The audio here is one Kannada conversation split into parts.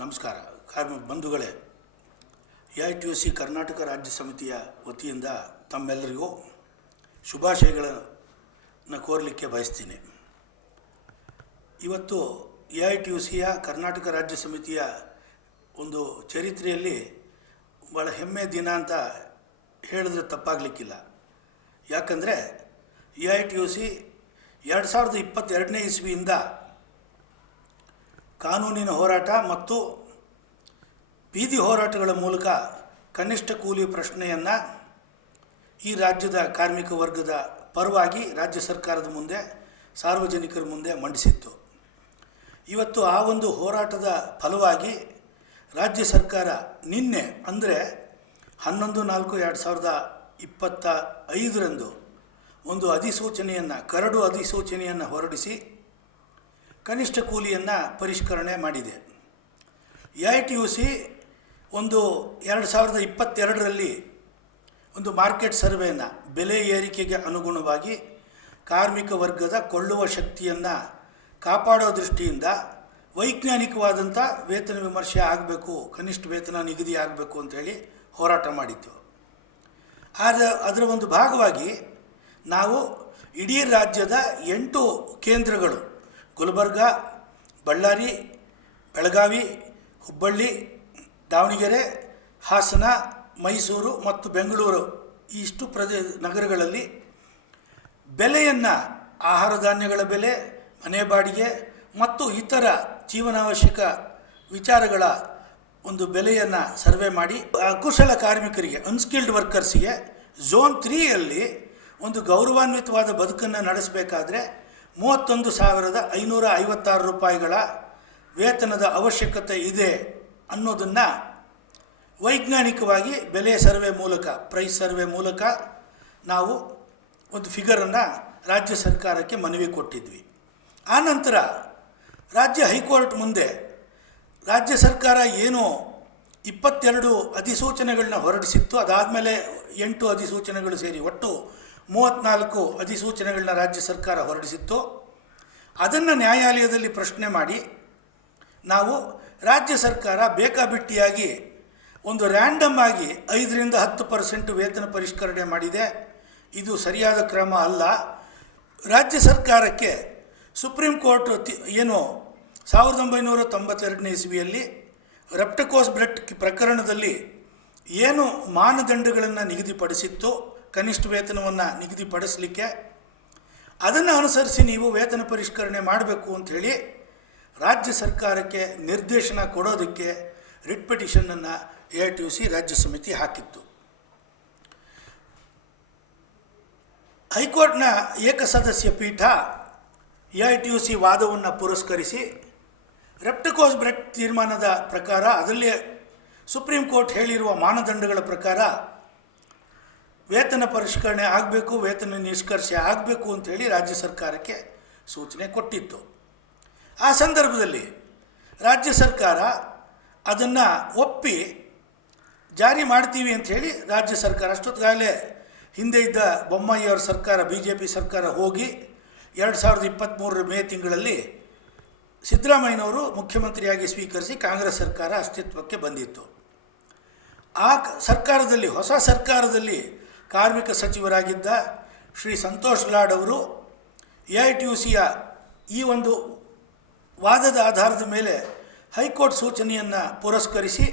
ನಮಸ್ಕಾರ ಕಾರ್ಮಿಕ ಬಂಧುಗಳೇ. AITUC ಕರ್ನಾಟಕ ರಾಜ್ಯ ಸಮಿತಿಯ ವತಿಯಿಂದ ತಮ್ಮೆಲ್ಲರಿಗೂ ಶುಭಾಶಯಗಳನ್ನು ಕೋರಲಿಕ್ಕೆ ಬಯಸ್ತೀನಿ. ಇವತ್ತು AITUCಯ ಕರ್ನಾಟಕ ರಾಜ್ಯ ಸಮಿತಿಯ ಒಂದು ಚರಿತ್ರೆಯಲ್ಲಿ ಭಾಳ ಹೆಮ್ಮೆ ದಿನ ಅಂತ ಹೇಳಿದ್ರೆ ತಪ್ಪಾಗಲಿಕ್ಕಿಲ್ಲ. ಯಾಕಂದರೆ AITUC 2022ನೇ ಇಸ್ವಿಯಿಂದ ಕಾನೂನಿನ ಹೋರಾಟ ಮತ್ತು ಬೀದಿ ಹೋರಾಟಗಳ ಮೂಲಕ ಕನಿಷ್ಠ ಕೂಲಿ ಪ್ರಶ್ನೆಯನ್ನು ಈ ರಾಜ್ಯದ ಕಾರ್ಮಿಕ ವರ್ಗದ ಪರವಾಗಿ ರಾಜ್ಯ ಸರ್ಕಾರದ ಮುಂದೆ, ಸಾರ್ವಜನಿಕರ ಮುಂದೆ ಮಂಡಿಸಿತ್ತು. ಇವತ್ತು ಆ ಒಂದು ಹೋರಾಟದ ಫಲವಾಗಿ ರಾಜ್ಯ ಸರ್ಕಾರ ನಿನ್ನೆ ಅಂದರೆ 11/4/2025 ಒಂದು ಅಧಿಸೂಚನೆಯನ್ನು, ಕರಡು ಅಧಿಸೂಚನೆಯನ್ನು ಹೊರಡಿಸಿ ಕನಿಷ್ಠ ಕೂಲಿಯನ್ನು ಪರಿಷ್ಕರಣೆ ಮಾಡಿದೆ. AITUC ಒಂದು 2022ರಲ್ಲಿ ಒಂದು ಮಾರ್ಕೆಟ್ ಸರ್ವೆಯನ್ನು, ಬೆಲೆ ಏರಿಕೆಗೆ ಅನುಗುಣವಾಗಿ ಕಾರ್ಮಿಕ ವರ್ಗದ ಕೊಳ್ಳುವ ಶಕ್ತಿಯನ್ನು ಕಾಪಾಡೋ ದೃಷ್ಟಿಯಿಂದ ವೈಜ್ಞಾನಿಕವಾದಂಥ ವೇತನ ವಿಮರ್ಶೆ ಆಗಬೇಕು, ಕನಿಷ್ಠ ವೇತನ ನಿಗದಿ ಆಗಬೇಕು ಅಂಥೇಳಿ ಹೋರಾಟ ಮಾಡಿತ್ತು. ಅದರ ಒಂದು ಭಾಗವಾಗಿ ನಾವು ಇಡೀ ರಾಜ್ಯದ 8 ಕೇಂದ್ರಗಳು, ಗುಲ್ಬರ್ಗ, ಬಳ್ಳಾರಿ, ಬೆಳಗಾವಿ, ಹುಬ್ಬಳ್ಳಿ, ದಾವಣಗೆರೆ, ಹಾಸನ, ಮೈಸೂರು ಮತ್ತು ಬೆಂಗಳೂರು ಇಷ್ಟು ನಗರಗಳಲ್ಲಿ ಬೆಲೆಯನ್ನು, ಆಹಾರ ಧಾನ್ಯಗಳ ಬೆಲೆ, ಮನೆ ಬಾಡಿಗೆ ಮತ್ತು ಇತರ ಜೀವನಾವಶ್ಯಕ ವಿಚಾರಗಳ ಒಂದು ಬೆಲೆಯನ್ನು ಸರ್ವೆ ಮಾಡಿ ಅಕುಶಲ ಕಾರ್ಮಿಕರಿಗೆ, ಅನ್ಸ್ಕಿಲ್ಡ್ ವರ್ಕರ್ಸಿಗೆ ಝೋನ್ 3ಯಲ್ಲಿ ಒಂದು ಗೌರವಾನ್ವಿತವಾದ ಬದುಕನ್ನು ನಡೆಸಬೇಕಾದ್ರೆ 31,556 ರೂಪಾಯಿಗಳ ವೇತನದ ಅವಶ್ಯಕತೆ ಇದೆ ಅನ್ನೋದನ್ನು ವೈಜ್ಞಾನಿಕವಾಗಿ ಬೆಲೆ ಸರ್ವೆ ಮೂಲಕ, ಪ್ರೈಸ್ ಸರ್ವೆ ಮೂಲಕ ನಾವು ಒಂದು ಫಿಗರನ್ನು ರಾಜ್ಯ ಸರ್ಕಾರಕ್ಕೆ ಮನವಿ ಕೊಟ್ಟಿದ್ವಿ. ಆನಂತರ ರಾಜ್ಯ ಹೈಕೋರ್ಟ್ ಮುಂದೆ ರಾಜ್ಯ ಸರ್ಕಾರ ಏನು 22 ಅಧಿಸೂಚನೆಗಳನ್ನ ಹೊರಡಿಸಿತ್ತು, ಅದಾದಮೇಲೆ 8 ಅಧಿಸೂಚನೆಗಳು ಸೇರಿ ಒಟ್ಟು 34 ಅಧಿಸೂಚನೆಗಳನ್ನ ರಾಜ್ಯ ಸರ್ಕಾರ ಹೊರಡಿಸಿತ್ತು. ಅದನ್ನು ನ್ಯಾಯಾಲಯದಲ್ಲಿ ಪ್ರಶ್ನೆ ಮಾಡಿ ನಾವು ರಾಜ್ಯ ಸರ್ಕಾರ ಬೇಕಾಬಿಟ್ಟಿಯಾಗಿ ಒಂದು ರ್ಯಾಂಡಮ್ ಆಗಿ 5ರಿಂದ 10% ವೇತನ ಪರಿಷ್ಕರಣೆ ಮಾಡಿದೆ, ಇದು ಸರಿಯಾದ ಕ್ರಮ ಅಲ್ಲ. ರಾಜ್ಯ ಸರ್ಕಾರಕ್ಕೆ ಸುಪ್ರೀಂ ಕೋರ್ಟ್ ಏನು 1992ನೇ ಇಸ್ವಿಯಲ್ಲಿ ರೆಪ್ಟಕೋಸ್ ಬ್ರೆಟ್ ಪ್ರಕರಣದಲ್ಲಿ ಏನು ಮಾನದಂಡಗಳನ್ನು ನಿಗದಿಪಡಿಸಿತ್ತು ಕನಿಷ್ಠ ವೇತನವನ್ನು ನಿಗದಿಪಡಿಸಲಿಕ್ಕೆ, ಅದನ್ನು ಅನುಸರಿಸಿ ನೀವು ವೇತನ ಪರಿಷ್ಕರಣೆ ಮಾಡಬೇಕು ಅಂಥೇಳಿ ರಾಜ್ಯ ಸರ್ಕಾರಕ್ಕೆ ನಿರ್ದೇಶನ ಕೊಡೋದಕ್ಕೆ ರಿಟ್ ಪಿಟಿಷನನ್ನು AITUC ರಾಜ್ಯ ಸಮಿತಿ ಹಾಕಿತ್ತು. ಹೈಕೋರ್ಟ್ನ ಏಕಸದಸ್ಯ ಪೀಠ AITUC ವಾದವನ್ನು ಪುರಸ್ಕರಿಸಿ ರೆಪ್ಟಕೋಸ್ ಬ್ರೆಟ್ ತೀರ್ಮಾನದ ಪ್ರಕಾರ, ಅದರಲ್ಲಿ ಸುಪ್ರೀಂ ಕೋರ್ಟ್ ಹೇಳಿರುವ ಮಾನದಂಡಗಳ ಪ್ರಕಾರ ವೇತನ ಪರಿಷ್ಕರಣೆ ಆಗಬೇಕು, ವೇತನ ನಿಷ್ಕರ್ಷೆ ಆಗಬೇಕು ಅಂಥೇಳಿ ರಾಜ್ಯ ಸರ್ಕಾರಕ್ಕೆ ಸೂಚನೆ ಕೊಟ್ಟಿತ್ತು. ಆ ಸಂದರ್ಭದಲ್ಲಿ ರಾಜ್ಯ ಸರ್ಕಾರ ಅದನ್ನು ಒಪ್ಪಿ ಜಾರಿ ಮಾಡ್ತೀವಿ ಅಂಥೇಳಿ ರಾಜ್ಯ ಸರ್ಕಾರ, ಅಷ್ಟೊತ್ತಿಗಾಗಲೇ ಹಿಂದೆ ಇದ್ದ ಬೊಮ್ಮಾಯಿಯವರ ಸರ್ಕಾರ, BJP ಸರ್ಕಾರ ಹೋಗಿ 2023 ಮೇ ತಿಂಗಳಲ್ಲಿ ಸಿದ್ದರಾಮಯ್ಯನವರು ಮುಖ್ಯಮಂತ್ರಿಯಾಗಿ ಸ್ವೀಕರಿಸಿ ಕಾಂಗ್ರೆಸ್ ಸರ್ಕಾರ ಅಸ್ತಿತ್ವಕ್ಕೆ ಬಂದಿತ್ತು. ಆ ಸರ್ಕಾರದಲ್ಲಿ, ಹೊಸ ಸರ್ಕಾರದಲ್ಲಿ ಕಾರ್ಮಿಕ ಸಚಿವರಾಗಿದ್ದ ಶ್ರೀ ಸಂತೋಷ್ ಲಾಡ್ ಅವರು AITUCಯ ಈ ಒಂದು ವಾದದ ಆಧಾರದ ಮೇಲೆ ಹೈಕೋರ್ಟ್ ಸೂಚನೆಯನ್ನು ಪುರಸ್ಕರಿಸಿ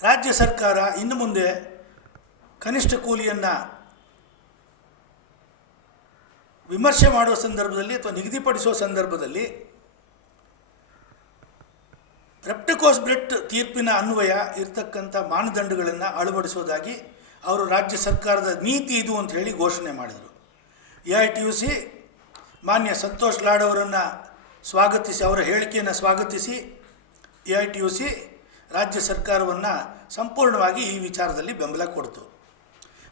ರಾಜ್ಯ ಸರ್ಕಾರ ಇನ್ನು ಮುಂದೆ ಕನಿಷ್ಠ ಕೂಲಿಯನ್ನು ವಿಮರ್ಶೆ ಮಾಡುವ ಸಂದರ್ಭದಲ್ಲಿ ಅಥವಾ ನಿಗದಿಪಡಿಸುವ ಸಂದರ್ಭದಲ್ಲಿ ರೆಪ್ಟಕೋಸ್ ಬ್ರೆಟ್ ತೀರ್ಪಿನ ಅನ್ವಯ ಇರತಕ್ಕಂಥ ಮಾನದಂಡಗಳನ್ನು ಅಳವಡಿಸೋದಾಗಿ ಅವರು ರಾಜ್ಯ ಸರ್ಕಾರದ ನೀತಿ ಇದು ಅಂತ ಹೇಳಿ ಘೋಷಣೆ ಮಾಡಿದರು. AITUC ಮಾನ್ಯ ಸಂತೋಷ್ ಲಾಡ್ ಅವರನ್ನು ಸ್ವಾಗತಿಸಿ, ಅವರ ಹೇಳಿಕೆಯನ್ನು ಸ್ವಾಗತಿಸಿ AITUC ರಾಜ್ಯ ಸರ್ಕಾರವನ್ನು ಸಂಪೂರ್ಣವಾಗಿ ಈ ವಿಚಾರದಲ್ಲಿ ಬೆಂಬಲ ಕೊಡ್ತು.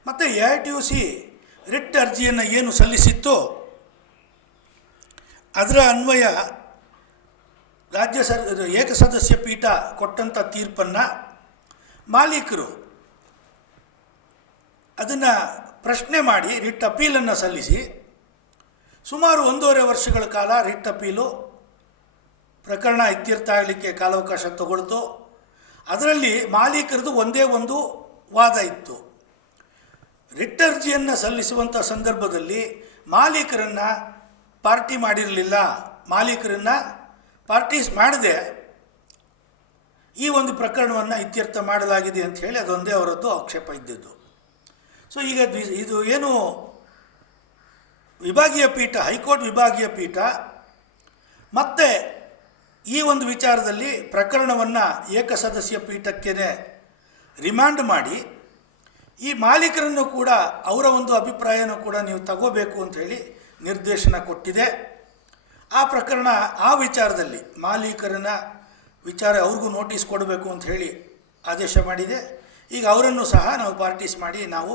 ಮತ್ತು AITUC ರಿಟ್ ಅರ್ಜಿಯನ್ನು ಏನು ಸಲ್ಲಿಸಿತ್ತೋ ಅದರ ಅನ್ವಯ ಏಕಸದಸ್ಯ ಪೀಠ ಕೊಟ್ಟಂಥ ತೀರ್ಪನ್ನು ಮಾಲೀಕರು ಅದನ್ನು ಪ್ರಶ್ನೆ ಮಾಡಿ ರಿಟ್ ಅಪೀಲನ್ನು ಸಲ್ಲಿಸಿ ಸುಮಾರು 1.5 ವರ್ಷಗಳ ಕಾಲ ರಿಟ್ ಅಪೀಲು ಪ್ರಕರಣ ಇತ್ಯರ್ಥ ಆಗಲಿಕ್ಕೆ ಕಾಲಾವಕಾಶ ತಗೊಳ್ತು. ಅದರಲ್ಲಿ ಮಾಲೀಕರದು ಒಂದೇ ಒಂದು ವಾದ ಇತ್ತು. ರಿಟ್ ಅರ್ಜಿಯನ್ನು ಸಲ್ಲಿಸುವಂಥ ಸಂದರ್ಭದಲ್ಲಿ ಮಾಲೀಕರನ್ನು ಪಾರ್ಟಿ ಮಾಡಿರಲಿಲ್ಲ, ಮಾಲೀಕರನ್ನು ಪಾರ್ಟೀಸ್ ಮಾಡದೆ ಈ ಒಂದು ಪ್ರಕರಣವನ್ನು ಇತ್ಯರ್ಥ ಮಾಡಲಾಗಿದೆ ಅಂತ ಹೇಳಿ ಅದೊಂದೇ ಅವರದ್ದು ಆಕ್ಷೇಪ ಇದ್ದಿದ್ದು. ಸೊ ಈಗ ಇದು ಏನು ವಿಭಾಗೀಯ ಪೀಠ, ಹೈಕೋರ್ಟ್ ವಿಭಾಗೀಯ ಪೀಠ ಮತ್ತೆ ಈ ಒಂದು ವಿಚಾರದಲ್ಲಿ ಪ್ರಕರಣವನ್ನು ಏಕಸದಸ್ಯ ಪೀಠಕ್ಕೆ ರಿಮಾಂಡ್ ಮಾಡಿ ಈ ಮಾಲೀಕರನ್ನು ಕೂಡ ಅವರ ಒಂದು ಅಭಿಪ್ರಾಯನೂ ಕೂಡ ನೀವು ತಗೋಬೇಕು ಅಂಥೇಳಿ ನಿರ್ದೇಶನ ಕೊಟ್ಟಿದೆ. ಆ ಪ್ರಕರಣ ಆ ವಿಚಾರದಲ್ಲಿ ಮಾಲೀಕರನ್ನ ವಿಚಾರ ಅವ್ರಿಗೂ ನೋಟಿಸ್ ಕೊಡಬೇಕು ಅಂತ ಹೇಳಿ ಆದೇಶ ಮಾಡಿದೆ. ಈಗ ಅವರನ್ನು ಸಹ ನಾವು ಪಾರ್ಟೀಸ್ ಮಾಡಿ ನಾವು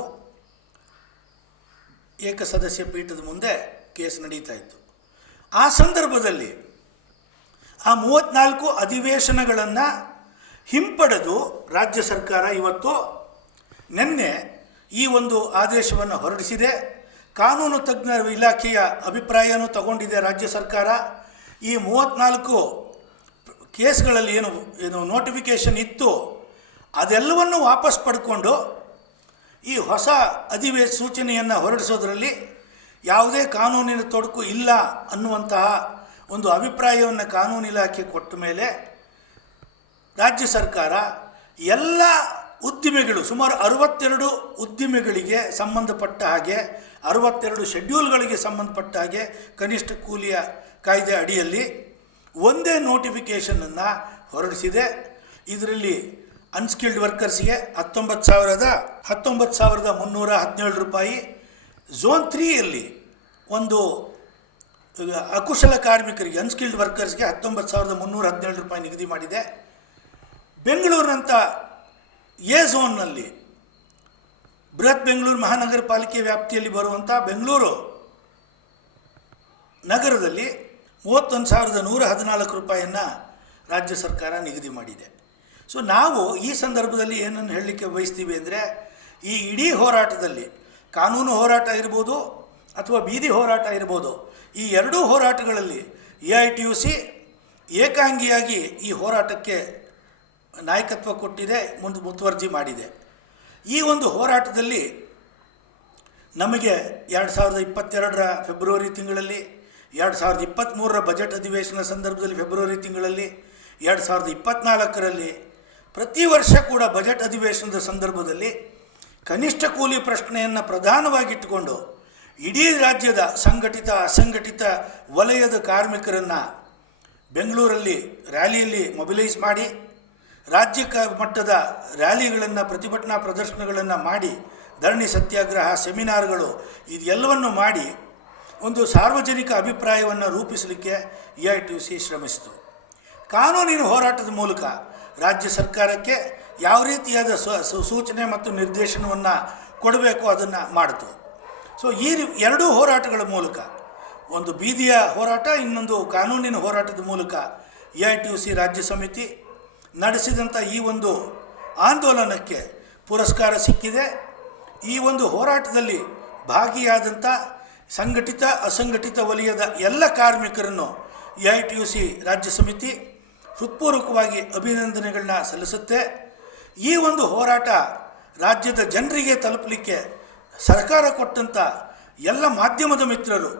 ಏಕಸದಸ್ಯ ಪೀಠದ ಮುಂದೆ ಕೇಸ್ ನಡೀತಾ ಇತ್ತು. ಆ ಸಂದರ್ಭದಲ್ಲಿ ಆ 34 ಅಧಿವೇಶನಗಳನ್ನು ಹಿಂಪಡೆದು ರಾಜ್ಯ ಸರ್ಕಾರ ಇವತ್ತು ನಿನ್ನೆ ಈ ಒಂದು ಆದೇಶವನ್ನು ಹೊರಡಿಸಿದೆ. ಕಾನೂನು ತಜ್ಞರ ಇಲಾಖೆಯ ಅಭಿಪ್ರಾಯನೂ ತಗೊಂಡಿದೆ ರಾಜ್ಯ ಸರ್ಕಾರ. ಈ 34 ಕೇಸ್ಗಳಲ್ಲಿ ಏನು ನೋಟಿಫಿಕೇಷನ್ ಇತ್ತು ಅದೆಲ್ಲವನ್ನು ವಾಪಸ್ ಪಡ್ಕೊಂಡು ಈ ಹೊಸ ಸೂಚನೆಯನ್ನು ಹೊರಡಿಸೋದ್ರಲ್ಲಿ ಯಾವುದೇ ಕಾನೂನಿನ ತೊಡಕು ಇಲ್ಲ ಅನ್ನುವಂತಹ ಒಂದು ಅಭಿಪ್ರಾಯವನ್ನು ಕಾನೂನು ಇಲಾಖೆ ಕೊಟ್ಟ ಮೇಲೆ ರಾಜ್ಯ ಸರ್ಕಾರ ಎಲ್ಲ ಉದ್ದಿಮೆಗಳು ಸುಮಾರು 62 ಉದ್ದಿಮೆಗಳಿಗೆ ಸಂಬಂಧಪಟ್ಟ ಹಾಗೆ 62 ಶೆಡ್ಯೂಲ್ಗಳಿಗೆ ಸಂಬಂಧಪಟ್ಟ ಹಾಗೆ ಕನಿಷ್ಠ ಕೂಲಿಯ ಕಾಯ್ದೆ ಅಡಿಯಲ್ಲಿ ಒಂದೇ ನೋಟಿಫಿಕೇಷನನ್ನು ಹೊರಡಿಸಿದೆ. ಇದರಲ್ಲಿ ಅನ್ಸ್ಕಿಲ್ಡ್ ವರ್ಕರ್ಸ್ಗೆ 19,317 ರೂಪಾಯಿ, ಝೋನ್ 3ಯಲ್ಲಿ ಒಂದು ಅಕುಶಲ ಕಾರ್ಮಿಕರಿಗೆ ಅನ್ಸ್ಕಿಲ್ಡ್ ವರ್ಕರ್ಸ್ಗೆ 19,317 ರೂಪಾಯಿ ನಿಗದಿ ಮಾಡಿದೆ. ಬೆಂಗಳೂರಿನಂಥ ಎ ಝೋನ್ನಲ್ಲಿ ಬೃಹತ್ ಬೆಂಗಳೂರು ಮಹಾನಗರ ಪಾಲಿಕೆ ವ್ಯಾಪ್ತಿಯಲ್ಲಿ ಬರುವಂಥ ಬೆಂಗಳೂರು ನಗರದಲ್ಲಿ 31,114 ರೂಪಾಯಿಯನ್ನು ರಾಜ್ಯ ಸರ್ಕಾರ ನಿಗದಿ ಮಾಡಿದೆ. ಸೊ ನಾವು ಈ ಸಂದರ್ಭದಲ್ಲಿ ಏನನ್ನು ಹೇಳಲಿಕ್ಕೆ ಬಯಸ್ತೀವಿ ಅಂದರೆ ಈ ಇಡೀ ಹೋರಾಟದಲ್ಲಿ ಕಾನೂನು ಹೋರಾಟ ಇರ್ಬೋದು ಅಥವಾ ಬೀದಿ ಹೋರಾಟ ಇರ್ಬೋದು, ಈ ಎರಡೂ ಹೋರಾಟಗಳಲ್ಲಿ AITUC ಏಕಾಂಗಿಯಾಗಿ ಈ ಹೋರಾಟಕ್ಕೆ ನಾಯಕತ್ವ ಕೊಟ್ಟಿದೆ, ಮುತುವರ್ಜಿ ಮಾಡಿದೆ. ಈ ಒಂದು ಹೋರಾಟದಲ್ಲಿ ನಮಗೆ 2022ರ ಫೆಬ್ರವರಿ ತಿಂಗಳಲ್ಲಿ, 2023ರ ಬಜೆಟ್ ಅಧಿವೇಶನ ಸಂದರ್ಭದಲ್ಲಿ ಫೆಬ್ರವರಿ ತಿಂಗಳಲ್ಲಿ, 2024ರಲ್ಲಿ ಪ್ರತಿ ವರ್ಷ ಕೂಡ ಬಜೆಟ್ ಅಧಿವೇಶನದ ಸಂದರ್ಭದಲ್ಲಿ ಕನಿಷ್ಠ ಕೂಲಿ ಪ್ರಶ್ನೆಯನ್ನು ಪ್ರಧಾನವಾಗಿಟ್ಟುಕೊಂಡು ಇಡೀ ರಾಜ್ಯದ ಸಂಘಟಿತ ಅಸಂಘಟಿತ ವಲಯದ ಕಾರ್ಮಿಕರನ್ನು ಬೆಂಗಳೂರಲ್ಲಿ ರ್ಯಾಲಿಯಲ್ಲಿ ಮೊಬಿಲೈಸ್ ಮಾಡಿ ರಾಜ್ಯ ಮಟ್ಟದ ರ್ಯಾಲಿಗಳನ್ನು, ಪ್ರತಿಭಟನಾ ಪ್ರದರ್ಶನಗಳನ್ನು ಮಾಡಿ, ಧರಣಿ ಸತ್ಯಾಗ್ರಹ, ಸೆಮಿನಾರ್ಗಳು ಇದೆಲ್ಲವನ್ನು ಮಾಡಿ ಒಂದು ಸಾರ್ವಜನಿಕ ಅಭಿಪ್ರಾಯವನ್ನು ರೂಪಿಸಲಿಕ್ಕೆ AITUC ಶ್ರಮಿಸಿತು. ಕಾನೂನಿನ ಹೋರಾಟದ ಮೂಲಕ ರಾಜ್ಯ ಸರ್ಕಾರಕ್ಕೆ ಯಾವ ರೀತಿಯಾದ ಸೂಚನೆ ಮತ್ತು ನಿರ್ದೇಶನವನ್ನು ಕೊಡಬೇಕು ಅದನ್ನು ಮಾಡಿತು. ಸೊ ಈ ಎರಡೂ ಹೋರಾಟಗಳ ಮೂಲಕ, ಒಂದು ಬೀದಿಯ ಹೋರಾಟ, ಇನ್ನೊಂದು ಕಾನೂನಿನ ಹೋರಾಟದ ಮೂಲಕ AITUC ರಾಜ್ಯ ಸಮಿತಿ ನಡೆಸಿದಂಥ ಈ ಒಂದು ಆಂದೋಲನಕ್ಕೆ ಪುರಸ್ಕಾರ ಸಿಕ್ಕಿದೆ. ಈ ಒಂದು ಹೋರಾಟದಲ್ಲಿ ಭಾಗಿಯಾದಂಥ ಸಂಘಟಿತ ಅಸಂಘಟಿತ ವಲಯದ ಎಲ್ಲ ಕಾರ್ಮಿಕರನ್ನು AITUC ರಾಜ್ಯ ಸಮಿತಿ ಹೃತ್ಪೂರ್ವಕವಾಗಿ ಅಭಿನಂದನೆಗಳನ್ನ ಸಲ್ಲಿಸುತ್ತೆ. ಈ ಒಂದು ಹೋರಾಟ ರಾಜ್ಯದ ಜನರಿಗೆ ತಲುಪಲಿಕ್ಕೆ ಸರ್ಕಾರ ಕೊಟ್ಟಂಥ ಎಲ್ಲ ಮಾಧ್ಯಮದ ಮಿತ್ರರು,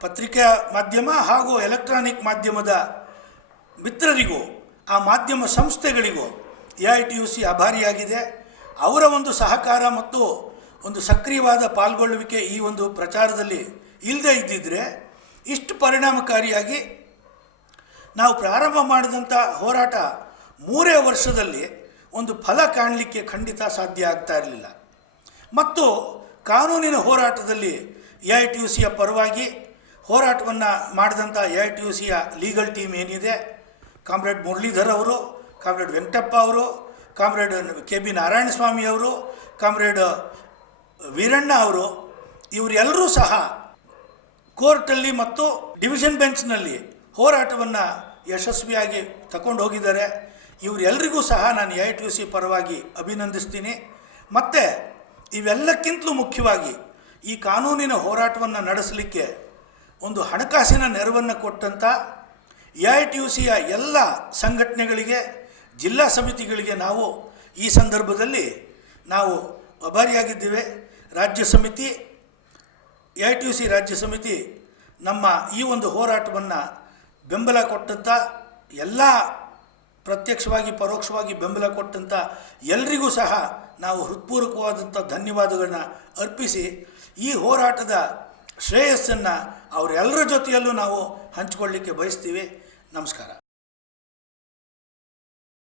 ಪತ್ರಿಕಾ ಮಾಧ್ಯಮ ಹಾಗೂ ಎಲೆಕ್ಟ್ರಾನಿಕ್ ಮಾಧ್ಯಮದ ಮಿತ್ರರಿಗೂ ಆ ಮಾಧ್ಯಮ ಸಂಸ್ಥೆಗಳಿಗೂ AITUC ಆಭಾರಿಯಾಗಿದೆ. ಅವರ ಒಂದು ಸಹಕಾರ ಮತ್ತು ಒಂದು ಸಕ್ರಿಯವಾದ ಪಾಲ್ಗೊಳ್ಳುವಿಕೆ ಈ ಒಂದು ಪ್ರಚಾರದಲ್ಲಿ ಇಲ್ಲದೇ ಇದ್ದಿದ್ದರೆ ಇಷ್ಟು ಪರಿಣಾಮಕಾರಿಯಾಗಿ ನಾವು ಪ್ರಾರಂಭ ಮಾಡಿದಂಥ ಹೋರಾಟ 3 ವರ್ಷದಲ್ಲಿ ಒಂದು ಫಲ ಕಾಣಲಿಕ್ಕೆ ಖಂಡಿತ ಸಾಧ್ಯ ಆಗ್ತಾ ಇರಲಿಲ್ಲ. ಮತ್ತು ಕಾನೂನಿನ ಹೋರಾಟದಲ್ಲಿ AITUCಯ ಪರವಾಗಿ ಹೋರಾಟವನ್ನು ಮಾಡಿದಂಥ AITUCಯ ಲೀಗಲ್ ಟೀಮ್ ಏನಿದೆ, ಕಾಮ್ರೇಡ್ ಮುರಳೀಧರ್ ಅವರು, ಕಾಮ್ರೇಡ್ ವೆಂಕಟಪ್ಪ ಅವರು, ಕಾಮ್ರೇಡ್ KB ನಾರಾಯಣಸ್ವಾಮಿ ಅವರು, ಕಾಮ್ರೇಡ್ ವೀರಣ್ಣ ಅವರು, ಇವರೆಲ್ಲರೂ ಸಹ ಕೋರ್ಟಲ್ಲಿ ಮತ್ತು ಡಿವಿಷನ್ ಬೆಂಚ್ನಲ್ಲಿ ಹೋರಾಟವನ್ನು ಯಶಸ್ವಿಯಾಗಿ ತಗೊಂಡು ಹೋಗಿದ್ದಾರೆ. ಇವರೆಲ್ಲರಿಗೂ ಸಹ ನಾನು AITUC ಪರವಾಗಿ ಅಭಿನಂದಿಸ್ತೀನಿ. ಮತ್ತು ಇವೆಲ್ಲಕ್ಕಿಂತಲೂ ಮುಖ್ಯವಾಗಿ ಈ ಕಾನೂನಿನ ಹೋರಾಟವನ್ನು ನಡೆಸಲಿಕ್ಕೆ ಒಂದು ಹಣಕಾಸಿನ ನೆರವನ್ನು ಕೊಟ್ಟಂಥ AITUCಯ ಎಲ್ಲ ಸಂಘಟನೆಗಳಿಗೆ, ಜಿಲ್ಲಾ ಸಮಿತಿಗಳಿಗೆ ನಾವು ಈ ಸಂದರ್ಭದಲ್ಲಿ ನಾವು ಆಭಾರಿಯಾಗಿದ್ದೇವೆ. ರಾಜ್ಯ ಸಮಿತಿ, AITUC ರಾಜ್ಯ ಸಮಿತಿ ನಮ್ಮ ಈ ಒಂದು ಹೋರಾಟವನ್ನು ಬೆಂಬಲ ಕೊಟ್ಟಂಥ ಎಲ್ಲ, ಪ್ರತ್ಯಕ್ಷವಾಗಿ ಪರೋಕ್ಷವಾಗಿ ಬೆಂಬಲ ಕೊಟ್ಟಂಥ ಎಲ್ರಿಗೂ ಸಹ ನಾವು ಹೃತ್ಪೂರ್ವಕವಾದಂಥ ಧನ್ಯವಾದಗಳನ್ನ ಅರ್ಪಿಸಿ, ಈ ಹೋರಾಟದ ಶ್ರೇಯಸ್ಸನ್ನು ಅವರೆಲ್ಲರ ಜೊತೆಯಲ್ಲೂ ನಾವು ಹಂಚಿಕೊಳ್ಳಿಕ್ಕೆ ಬಯಸ್ತೀವಿ. ನಮಸ್ಕಾರ.